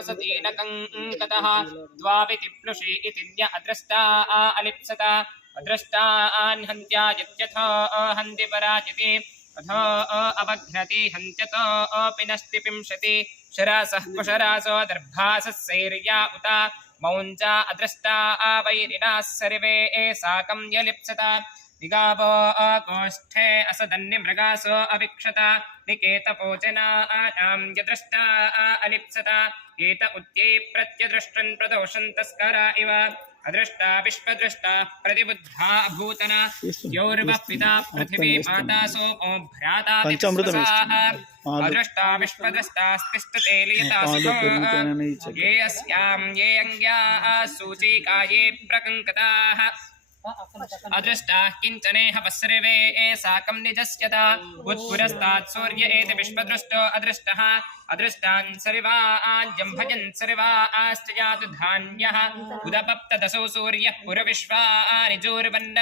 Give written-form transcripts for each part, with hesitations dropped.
सतीनकङ्कतः द्वाविति प्लुषि इति न्य अद्रष्टा अलिप्सत अद्रष्टा हन्त्या यत्यथो हन्ति पराचिति अथो अवघ्नति हन्त्यतो पिनस्ति पिंशति शरासः कुशरासो दर्भासः सैर्या उत मौञ्चा अद्रष्टा वैरिणाः सर्वे साकं यलिप्सत निगावो गोष्ठे असदन्यमृगासो अविक्षत निकेतपोचना आनां यदृष्टा अलिप्सत एत उद्यै प्रत्यदृष्टन् प्रदोषन् तस्करा इव अदृष्टा विश्वदृष्टा प्रतिबुद्धा अभूतना यौर्वः पिता पृथिवी माता सोमो भ्राता तिस्रसाः अदृष्टा विश्वदृष्टास्तिष्ठते लियतासुतो ये अस्यां ये अङ्ग्याः सूचीकाये प्रकङ्कताः अदृष्टाः किञ्चनेह सर्वे साकं निजस्यत उत्पुरस्तात् सूर्य एति विश्वदृष्टो अदृष्टः अदृष्टान् सर्वान् जम्भजन् सर्वाश्च यातु धान्यः उदपप्तदसौ सूर्यः पुरविश्वानि जोर्वन्न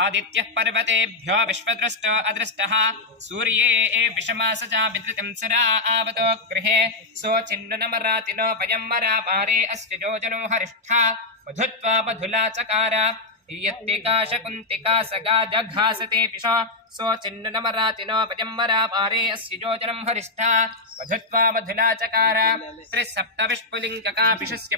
आदित्यः पर्वतेभ्यो विश्वदृष्टो अदृष्टः सूर्ये विषमासजा विद्रुतिं सरा आवतो गृहे सोचिन्नमरातिनो वयं मरापारे अस्य योजनो हरिष्ठा मधुत्वा मधुला चकार यत्तिका शकुन्तिका सगा जघासते पिशा सोचिन्नमरातिनो वयं पारे अस्य योजनं हरिष्ठा मधुत्वा मधुला चकार त्रिसप्तविष्पुलिङ्गका पिशस्य